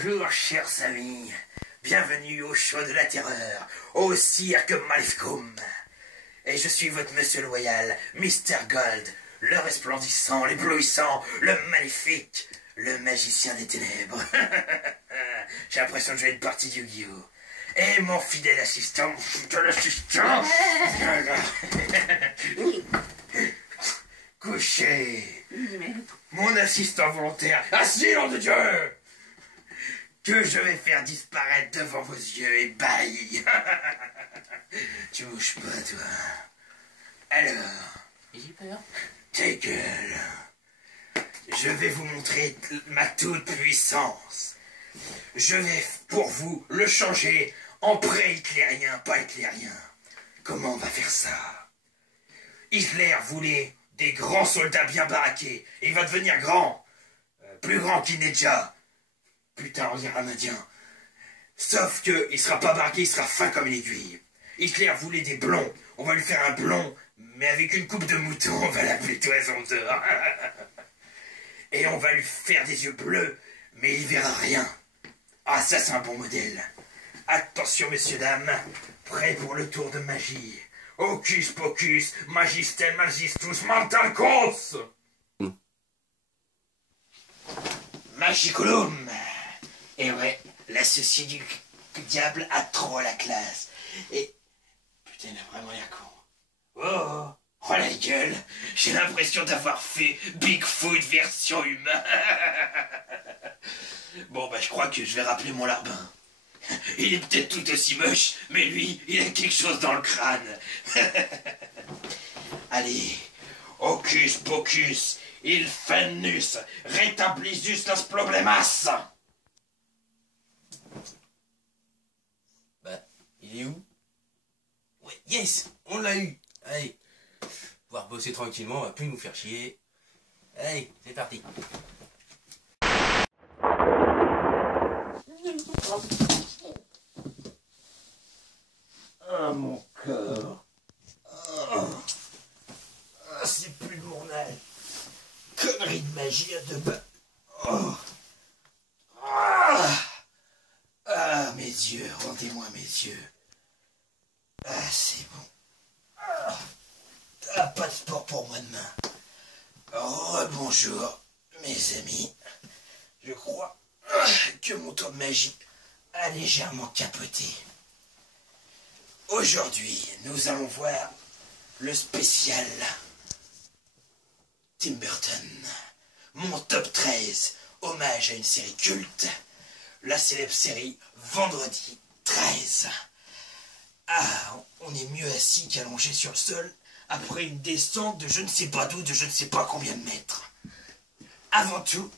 Bonjour, chers amis. Bienvenue au show de la terreur, au cirque Maleficum. Et je suis votre monsieur loyal, Mr. Gold, le resplendissant, l'éblouissant, le magnifique, le magicien des ténèbres. J'ai l'impression de jouer une partie de Yu-Gi-Oh! Et mon fidèle assistant, couché. Mon assistant volontaire, assis, nom de Dieu, que je vais faire disparaître devant vos yeux ébahis. Tu bouges pas, toi. Alors, j'ai peur. ta gueule. Je vais vous montrer ma toute-puissance. Je vais, pour vous, le changer en pré-hitlérien, pas hitlérien. Comment on va faire ça? Hitler voulait des grands soldats bien baraqués. Il va devenir grand. Plus grand qu'il n'est déjà. Putain, on dirait un indien. Sauf que il sera pas baraqué, il sera fin comme une aiguille. Hitler voulait des blonds. On va lui faire un blond, mais avec une coupe de mouton, on va l'appeler Toison d'or. Et on va lui faire des yeux bleus, mais il verra rien. Ah, ça c'est un bon modèle. Attention, messieurs, dames. Prêts pour le tour de magie. Hocus pocus, magistel magistus mantalcos. Magiculum. Et ouais, l'associé du diable a trop la classe. Et... putain, il a vraiment l'air con. Oh, oh la gueule. J'ai l'impression d'avoir fait Bigfoot version humain. Bon, bah je crois que je vais rappeler mon larbin. Il est peut-être tout aussi moche, mais lui, il a quelque chose dans le crâne. Allez, hocus pocus, il fennus, rétablisus los problemas. Bah, il est où? Ouais, yes, on l'a eu. Allez, pouvoir bosser tranquillement, on va plus nous faire chier. Allez, c'est parti. Ah, mon corps. Ah, c'est plus de mon âge. Connerie de magie à deux bas. Oh. Ah, mes yeux, rendez-moi mes yeux. Ah, c'est bon. Ah, pas de sport pour moi demain. Rebonjour, mes amis. Je crois que mon tour de magie a légèrement capoté. Aujourd'hui, nous allons voir le spécial Tim Burton. Mon top 13, hommage à une série culte, la célèbre série Vendredi 13. Ah, on est mieux assis qu'allongé sur le sol après une descente de je ne sais pas d'où, de je ne sais pas combien de mètres. Avant tout,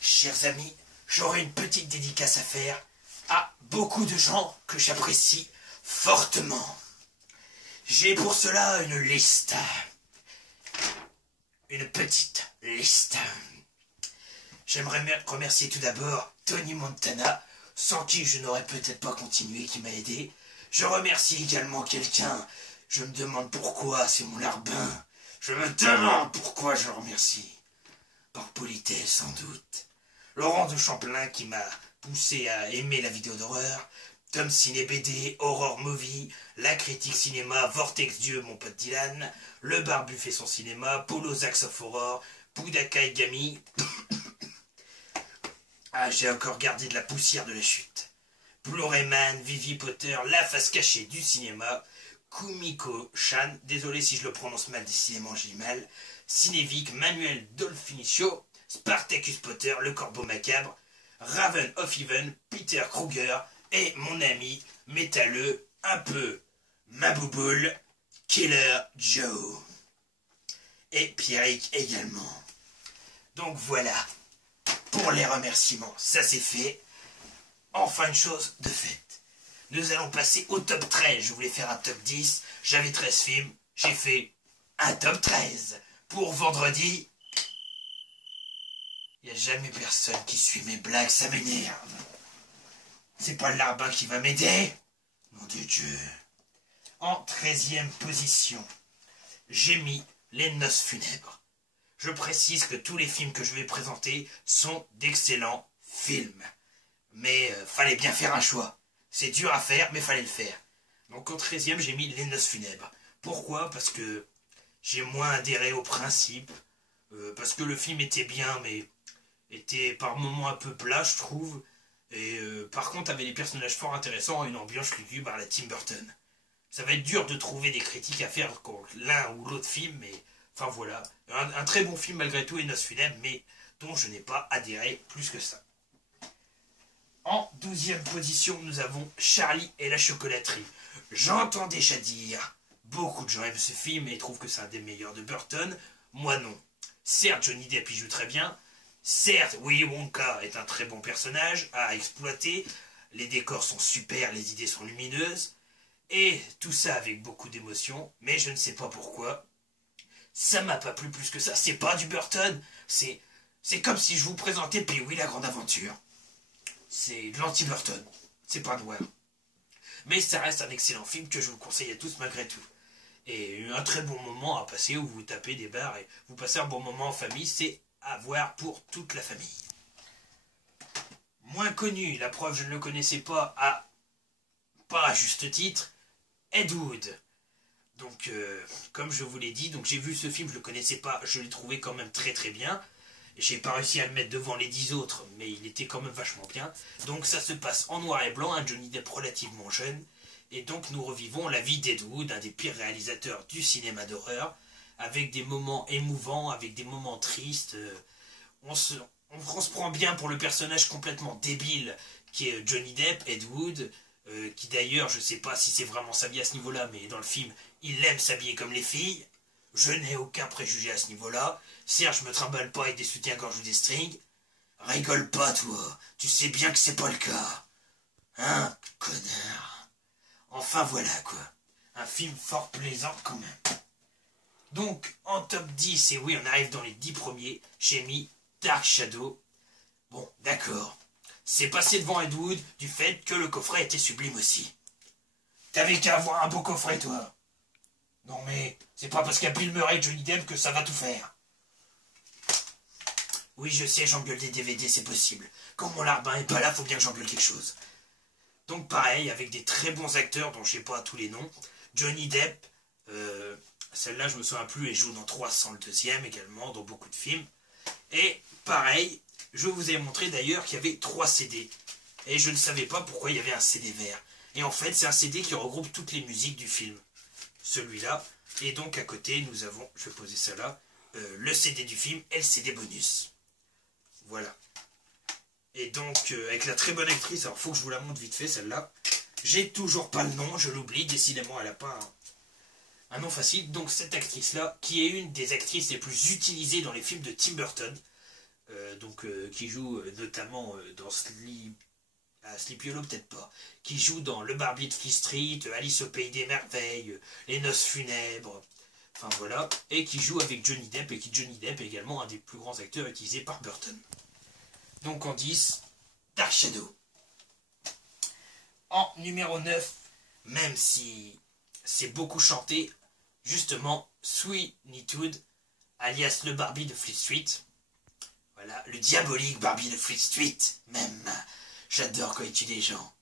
chers amis, j'aurai une petite dédicace à faire à beaucoup de gens que j'apprécie fortement. J'ai pour cela une liste. Une petite liste. J'aimerais remercier tout d'abord Tony Montana, sans qui je n'aurais peut-être pas continué, qui m'a aidé. Je remercie également quelqu'un, je me demande pourquoi, c'est mon larbin. Je me demande pourquoi je le remercie. Par politesse, sans doute. Laurent de Champlain qui m'a poussé à aimer la vidéo d'horreur. Tom Ciné BD, Horror Movie, La Critique Cinéma, Vortex Dieu, mon pote Dylan, Le Barbu fait son cinéma, Polo Zax of Horror, Budakai Gami. Ah, j'ai encore gardé de la poussière de la chute. Blu-rayman, Vivi Potter, La Face Cachée du cinéma, Kumiko-chan, désolé si je le prononce mal, décidément j'ai mal, Cinévic, Manuel Dolfinicio, Spartacus Potter, Le Corbeau Macabre, Raven of Even, Peter Kruger, et mon ami métalleux, un peu mabouboule, Killer Joe. Et Pierrick également. Donc voilà, pour les remerciements, ça c'est fait. Enfin une chose de faite. Nous allons passer au top 13. Je voulais faire un top 10, j'avais 13 films, j'ai fait un top 13. Pour vendredi, il n'y a jamais personne qui suit mes blagues, ça m'énerve. C'est pas le larbin qui va m'aider. Nom de Dieu. En 13e position, j'ai mis Les Noces Funèbres. Je précise que tous les films que je vais présenter sont d'excellents films. Mais fallait bien faire un choix. C'est dur à faire, mais fallait le faire. Donc en 13e, j'ai mis Les Noces Funèbres. Pourquoi? Parce que j'ai moins adhéré au principe. Parce que le film était bien, mais était par moments un peu plat, je trouve. Et par contre, avait des personnages fort intéressants et une ambiance lugubre à la Tim Burton. Ça va être dur de trouver des critiques à faire contre l'un ou l'autre film, mais enfin voilà. Un très bon film malgré tout, Les Noces Funèbres, mais dont je n'ai pas adhéré plus que ça. En 12e position, nous avons Charlie et la chocolaterie. J'entends déjà dire, beaucoup de gens aiment ce film et trouvent que c'est un des meilleurs de Burton. Moi non. Certes, Johnny Depp y joue très bien. Certes, Willy Wonka est un très bon personnage à exploiter. Les décors sont super, les idées sont lumineuses. Et tout ça avec beaucoup d'émotion. Mais je ne sais pas pourquoi. Ça m'a pas plu plus que ça. C'est pas du Burton. C'est comme si je vous présentais Pee-wee la grande aventure. C'est de l'anti-Burton. C'est pas noir. Mais ça reste un excellent film que je vous conseille à tous malgré tout. Et un très bon moment à passer où vous tapez des barres et vous passez un bon moment en famille, c'est à voir pour toute la famille. Moins connu, la preuve je ne le connaissais pas à juste titre, Ed Wood. Donc comme je vous l'ai dit, donc j'ai vu ce film, je le connaissais pas, je l'ai trouvé quand même très très bien. J'ai pas réussi à le mettre devant les 10 autres, mais il était quand même vachement bien. Donc ça se passe en noir et blanc, un Johnny Depp relativement jeune. Et donc nous revivons la vie d'Ed Wood, un des pires réalisateurs du cinéma d'horreur, avec des moments émouvants, avec des moments tristes. On se prend bien pour le personnage complètement débile qui est Johnny Depp, Ed Wood, qui d'ailleurs, je sais pas si c'est vraiment sa vie à ce niveau-là, mais dans le film, il aime s'habiller comme les filles. Je n'ai aucun préjugé à ce niveau-là. Certes, je me trimballe pas avec des soutiens-gorge ou des strings. Rigole pas, toi. Tu sais bien que c'est pas le cas. Hein, connard. Enfin voilà, quoi. Un film fort plaisant quand même. Donc, en top 10, et oui, on arrive dans les 10 premiers, j'ai mis Dark Shadow. Bon, d'accord. C'est passé devant Ed Wood du fait que le coffret était sublime aussi. T'avais qu'à avoir un beau coffret, toi. Non mais, c'est pas parce qu'il y a Bill Murray et Johnny Depp que ça va tout faire. Oui, je sais, j'engueule des DVD, c'est possible. Quand mon larbin est pas là, faut bien que j'engueule quelque chose. Donc pareil, avec des très bons acteurs dont je sais pas tous les noms. Johnny Depp, celle-là je me souviens plus, et joue dans 300 le deuxième également, dans beaucoup de films. Et pareil, je vous ai montré d'ailleurs qu'il y avait 3 CD. Et je ne savais pas pourquoi il y avait un CD vert. Et en fait, c'est un CD qui regroupe toutes les musiques du film. Celui-là. Et donc à côté, nous avons, je vais poser ça là, le CD du film et le CD bonus. Voilà. Et donc, avec la très bonne actrice, alors faut que je vous la montre vite fait celle-là. J'ai toujours pas le nom, je l'oublie, décidément elle a pas un nom facile. Donc cette actrice-là, qui est une des actrices les plus utilisées dans les films de Tim Burton, qui joue notamment dans Sleepy Hollow peut-être pas, qui joue dans Le Barbier de Fleet Street, Alice au Pays des Merveilles, Les Noces Funèbres, enfin voilà, et qui joue avec Johnny Depp, et qui Johnny Depp est également un des plus grands acteurs utilisés par Burton. Donc en 10, Dark Shadow. En numéro 9, même si c'est beaucoup chanté, justement, Sweeney Todd, alias le Barbie de Fleet Street. Voilà, le diabolique Barbie de Fleet Street, même. J'adore quand il tue des gens.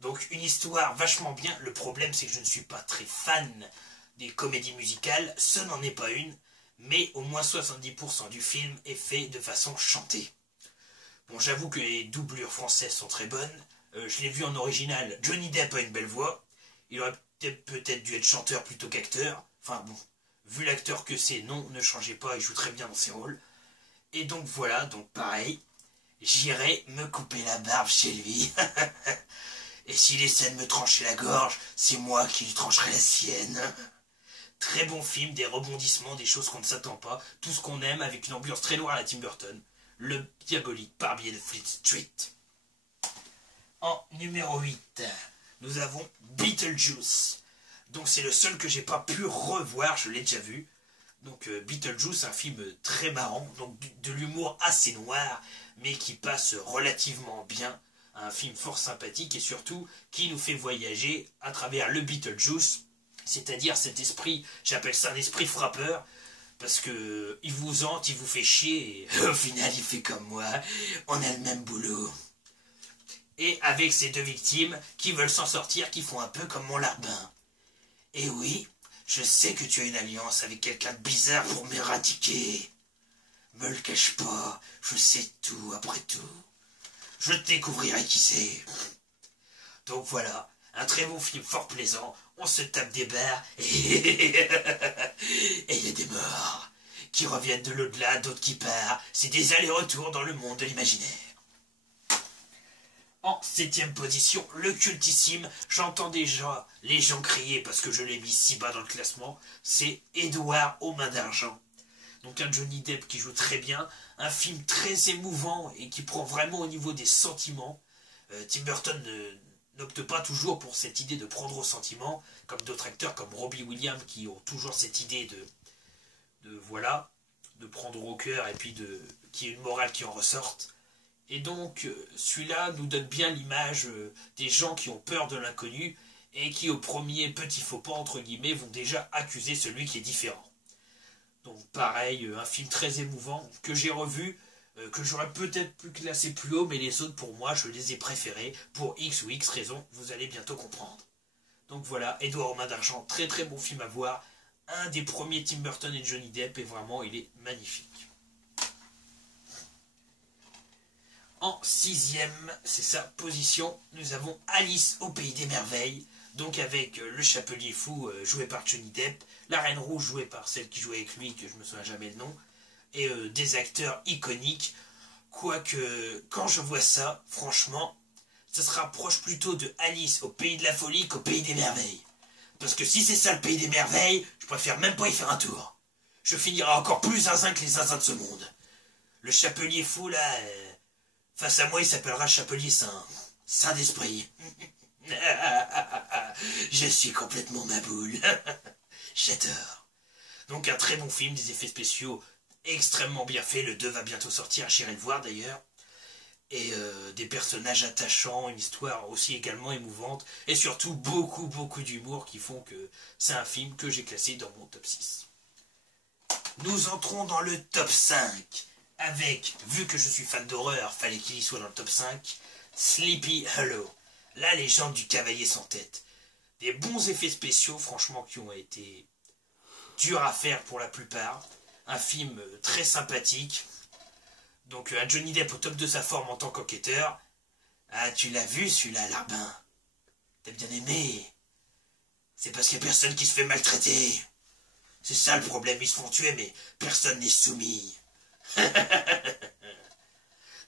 Donc une histoire vachement bien. Le problème c'est que je ne suis pas très fan des comédies musicales. Ce n'en est pas une. Mais au moins 70% du film est fait de façon chantée. Bon, j'avoue que les doublures françaises sont très bonnes. Je l'ai vu en original. Johnny Depp a une belle voix. Il aurait peut-être dû être chanteur plutôt qu'acteur. Enfin bon, vu l'acteur que c'est, non, ne changez pas, il joue très bien dans ses rôles. Et donc voilà, donc pareil, j'irai me couper la barbe chez lui. Et s'il essaie de me trancher la gorge, c'est moi qui lui trancherai la sienne. Très bon film, des rebondissements, des choses qu'on ne s'attend pas, tout ce qu'on aime avec une ambiance très noire à la Tim Burton. Le diabolique Barbier de Fleet Street. En numéro 8, nous avons Beetlejuice. Donc c'est le seul que j'ai pas pu revoir, je l'ai déjà vu. Donc Beetlejuice, un film très marrant, donc de l'humour assez noir, mais qui passe relativement bien. Un film fort sympathique et surtout qui nous fait voyager à travers le Beetlejuice, c'est-à-dire cet esprit, j'appelle ça un esprit frappeur, parce que il vous hante, il vous fait chier, et au final il fait comme moi, on a le même boulot. et avec ces deux victimes qui veulent s'en sortir, qui font un peu comme mon larbin. Et oui, je sais que tu as une alliance avec quelqu'un de bizarre pour m'éradiquer. Me le cache pas, je sais tout après tout. Je te découvrirai qui c'est. Donc voilà, un très bon film fort plaisant, on se tape des barres et il y a des morts qui reviennent de l'au-delà, d'autres qui partent. C'est des allers-retours dans le monde de l'imaginaire. En 7e position, le cultissime, j'entends déjà les gens crier parce que je l'ai mis si bas dans le classement, c'est Édouard aux mains d'argent. Donc un Johnny Depp qui joue très bien, un film très émouvant et qui prend vraiment au niveau des sentiments. Tim Burton n'opte pas toujours pour cette idée de prendre au sentiment, comme d'autres acteurs comme Robbie Williams qui ont toujours cette idée de prendre au cœur et puis qu'il y ait une morale qui en ressorte. Et donc, celui-là nous donne bien l'image des gens qui ont peur de l'inconnu et qui, au premier petit faux pas, entre guillemets, vont déjà accuser celui qui est différent. Donc, pareil, un film très émouvant que j'ai revu, que j'aurais peut-être pu classer plus haut, mais les autres, pour moi, je les ai préférés pour X ou X raisons, vous allez bientôt comprendre. Donc voilà, Édouard aux mains d'argent, très très bon film à voir, un des premiers Tim Burton et Johnny Depp, et vraiment, il est magnifique. En 6e, c'est sa position, nous avons Alice au Pays des Merveilles, donc avec le Chapelier Fou joué par Johnny Depp, la Reine Rouge jouée par celle qui jouait avec lui, que je me souviens jamais le nom, et des acteurs iconiques, quoique quand je vois ça, franchement, ça se rapproche plutôt de Alice au Pays de la Folie qu'au Pays des Merveilles. Parce que si c'est ça le Pays des Merveilles, je préfère même pas y faire un tour. Je finirai encore plus zinzin que les zinzins de ce monde. Le Chapelier Fou là... face à moi, il s'appellera Chapelier Saint d'esprit. Je suis complètement ma boule. J'adore. Donc un très bon film, des effets spéciaux extrêmement bien faits. Le 2 va bientôt sortir, j'irai le voir d'ailleurs. Et des personnages attachants, une histoire aussi également émouvante. Et surtout beaucoup d'humour qui font que c'est un film que j'ai classé dans mon top 6. Nous entrons dans le top 5. Avec, vu que je suis fan d'horreur, fallait qu'il y soit dans le top 5, Sleepy Hollow, la légende du cavalier sans tête. Des bons effets spéciaux, franchement, qui ont été durs à faire pour la plupart. Un film très sympathique. Donc un Johnny Depp au top de sa forme en tant qu'enquêteur. Ah, tu l'as vu celui-là, Larbin? T'as bien aimé? C'est parce qu'il n'y a personne qui se fait maltraiter. C'est ça le problème, ils se font tuer, mais personne n'est soumis.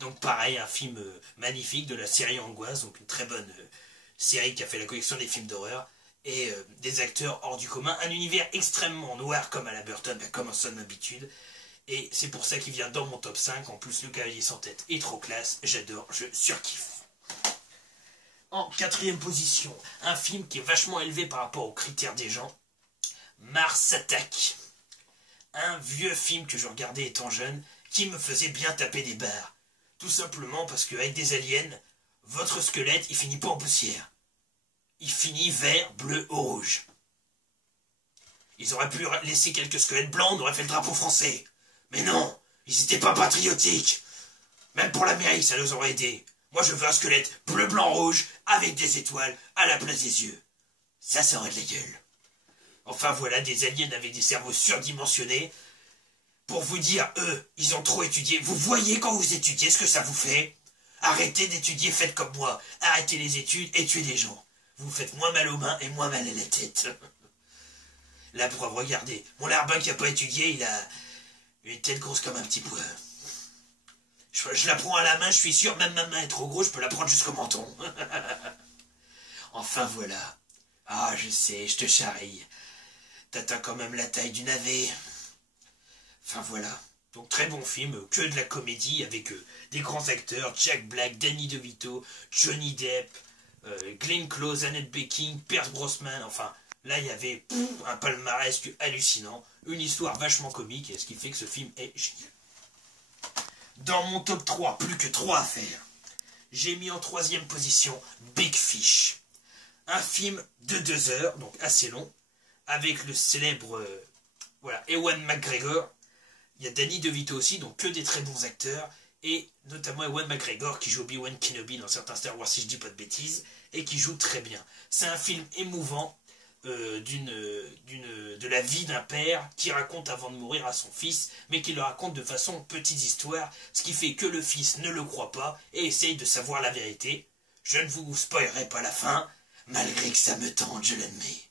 Donc pareil, un film magnifique de la série Angoisse, donc une très bonne série qui a fait la collection des films d'horreur, et des acteurs hors du commun, un univers extrêmement noir comme à la Burton, comme en son habitude, et c'est pour ça qu'il vient dans mon top 5, en plus le cavalier sans tête est trop classe, j'adore, je surkiffe. En 4e position, un film qui est vachement élevé par rapport aux critères des gens, Mars Attack. Un vieux film que je regardais étant jeune, qui me faisait bien taper des barres. Tout simplement parce qu'avec des aliens, votre squelette, il finit pas en poussière. Il finit vert, bleu ou rouge. Ils auraient pu laisser quelques squelettes blancs, on aurait fait le drapeau français. Mais non, ils étaient pas patriotiques. Même pour l'Amérique, ça nous aurait aidé. Moi, je veux un squelette bleu, blanc, rouge, avec des étoiles à la place des yeux. Ça aurait de la gueule. Enfin voilà, des aliens avec des cerveaux surdimensionnés. Pour vous dire, eux, ils ont trop étudié. Vous voyez quand vous étudiez ce que ça vous fait? Arrêtez d'étudier, faites comme moi. Arrêtez les études et tuez des gens. Vous vous faites moins mal aux mains et moins mal à la tête. La preuve, regardez. Mon larbin qui n'a pas étudié, il a une tête grosse comme un petit pois. Je la prends à la main, je suis sûr, même ma main est trop grosse, je peux la prendre jusqu'au menton. Enfin voilà. Ah, je sais, je te charrie. T'atteins quand même la taille du navet. Enfin voilà. Donc très bon film, que de la comédie avec des grands acteurs, Jack Black, Danny DeVito, Johnny Depp, Glenn Close, Annette Bening, Pierce Brosnan, enfin là il y avait un palmarès hallucinant, une histoire vachement comique, et ce qui fait que ce film est génial. Dans mon top 3, plus que 3 à faire, j'ai mis en 3e position Big Fish. Un film de 2 heures, donc assez long, avec le célèbre Ewan McGregor. Il y a Danny DeVito aussi, donc que des très bons acteurs. et notamment Ewan McGregor qui joue Obi-Wan Kenobi dans certains Star Wars si je dis pas de bêtises, et qui joue très bien. C'est un film émouvant de la vie d'un père qui raconte avant de mourir à son fils, mais qui le raconte de façon petite histoire, ce qui fait que le fils ne le croit pas et essaye de savoir la vérité. Je ne vous spoilerai pas la fin, malgré que ça me tente, je l'admets.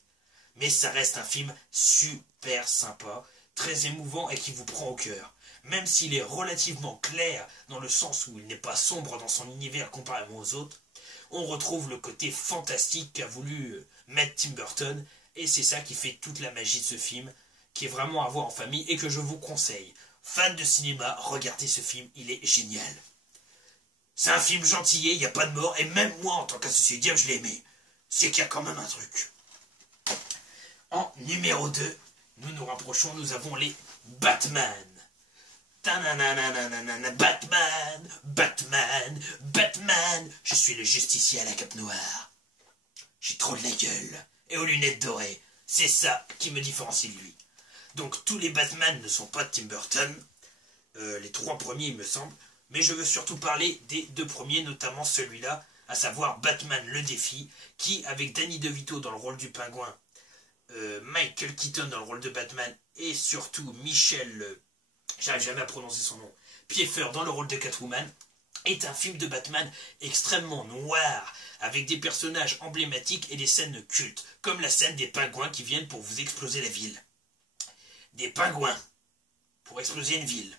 Mais ça reste un film super sympa, très émouvant et qui vous prend au cœur. Même s'il est relativement clair dans le sens où il n'est pas sombre dans son univers comparément aux autres, on retrouve le côté fantastique qu'a voulu mettre Tim Burton, et c'est ça qui fait toute la magie de ce film, qui est vraiment à voir en famille et que je vous conseille. Fans de cinéma, regardez ce film, il est génial. C'est un film gentillet, il n'y a pas de mort, et même moi en tant qu'associé diable je l'ai aimé. C'est qu'il y a quand même un truc. En numéro 2, nous nous rapprochons, nous avons les Batman. Batman, Batman, Batman, je suis le justicier à la cape noire. J'ai trop de la gueule, et aux lunettes dorées, c'est ça qui me différencie de lui. Donc tous les Batman ne sont pas de Tim Burton, les 3 premiers il me semble, mais je veux surtout parler des 2 premiers, notamment celui-là, à savoir Batman le défi, qui avec Danny DeVito dans le rôle du pingouin, Michael Keaton dans le rôle de Batman, et surtout Michel... j'arrive jamais à prononcer son nom, Pfeiffer dans le rôle de Catwoman, est un film de Batman extrêmement noir, avec des personnages emblématiques et des scènes cultes, comme la scène des pingouins qui viennent pour vous exploser la ville. Des pingouins pour exploser une ville.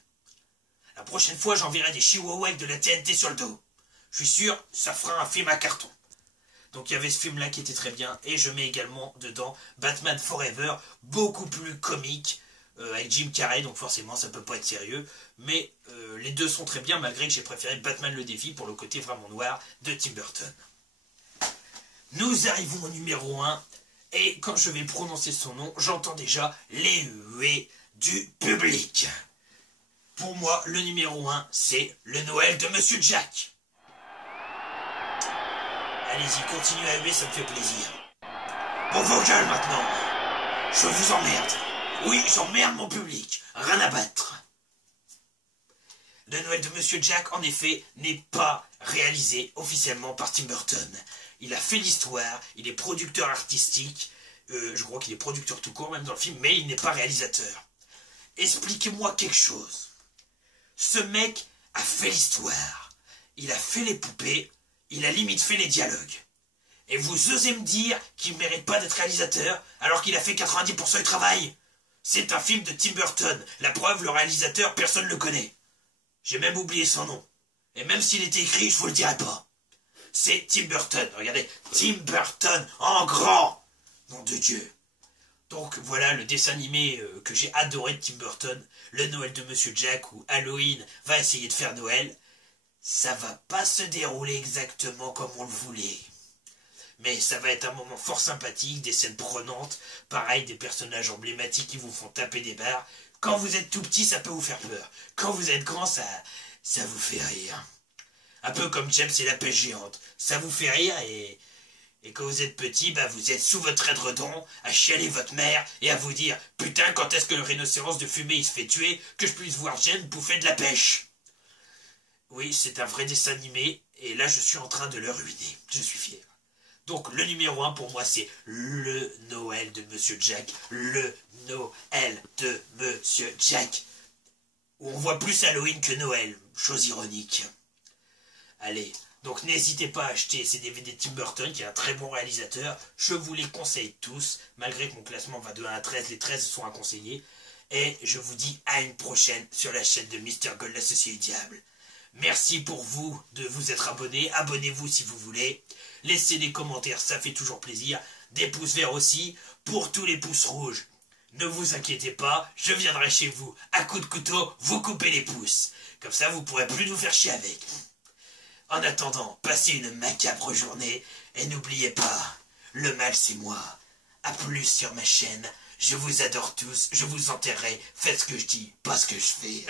La prochaine fois, j'enverrai des chihuahuas avec de la TNT sur le dos. Je suis sûr, ça fera un film à carton. Donc il y avait ce film-là qui était très bien, et je mets également dedans Batman Forever, beaucoup plus comique, avec Jim Carrey, donc forcément ça peut pas être sérieux, mais les deux sont très bien, malgré que j'ai préféré Batman le défi pour le côté vraiment noir de Tim Burton. Nous arrivons au numéro 1, et quand je vais prononcer son nom, j'entends déjà les huées du public. Pour moi, le numéro 1, c'est le Noël de Monsieur Jack. Allez-y, continuez à huer, ça me fait plaisir. Bon, vos gueules maintenant. Je vous emmerde. Oui, j'emmerde mon public. Rien à battre. Le Noël de Monsieur Jack, en effet, n'est pas réalisé officiellement par Tim Burton. Il a fait l'histoire, il est producteur artistique, je crois qu'il est producteur tout court même dans le film, mais il n'est pas réalisateur. Expliquez-moi quelque chose. Ce mec a fait l'histoire, il a fait les poupées, il a limite fait les dialogues. Et vous osez me dire qu'il ne mérite pas d'être réalisateur alors qu'il a fait 90% du travail? C'est un film de Tim Burton. La preuve, le réalisateur, personne ne le connaît. J'ai même oublié son nom. Et même s'il était écrit, je vous le dirai pas. C'est Tim Burton. Regardez, Tim Burton en grand. Nom de Dieu. Donc voilà le dessin animé que j'ai adoré de Tim Burton. Le Noël de Monsieur Jack, où Halloween va essayer de faire Noël. Ça va pas se dérouler exactement comme on le voulait. Mais ça va être un moment fort sympathique, des scènes prenantes, pareil, des personnages emblématiques qui vous font taper des barres. Quand vous êtes tout petit, ça peut vous faire peur. Quand vous êtes grand, ça vous fait rire. Un peu comme James et la pêche géante. Ça vous fait rire et quand vous êtes petit, bah vous êtes sous votre édredon, à chialer votre mère et à vous dire « Putain, quand est-ce que le rhinocéros de fumée il se fait tuer, que je puisse voir James bouffer de la pêche ?» Oui, c'est un vrai dessin animé, et là je suis en train de le ruiner. Je suis fier. Donc le numéro 1 pour moi c'est le Noël de Monsieur Jack. Le Noël de Monsieur Jack. Où on voit plus Halloween que Noël. Chose ironique. Allez, donc n'hésitez pas à acheter ces DVD de Tim Burton, qui est un très bon réalisateur. Je vous les conseille tous, malgré que mon classement va de 1 à 13. Les 13 sont à conseiller. Et je vous dis à une prochaine sur la chaîne de Mr. Gold, l'associé du diable. Merci pour vous de vous être abonné. Abonnez-vous si vous voulez. Laissez des commentaires, ça fait toujours plaisir. Des pouces verts aussi, pour tous les pouces rouges. Ne vous inquiétez pas, je viendrai chez vous. À coups de couteau, vous coupez les pouces. Comme ça, vous pourrez plus nous faire chier avec. En attendant, passez une macabre journée. Et n'oubliez pas, le mal c'est moi. A plus sur ma chaîne. Je vous adore tous, je vous enterrerai. Faites ce que je dis, pas ce que je fais.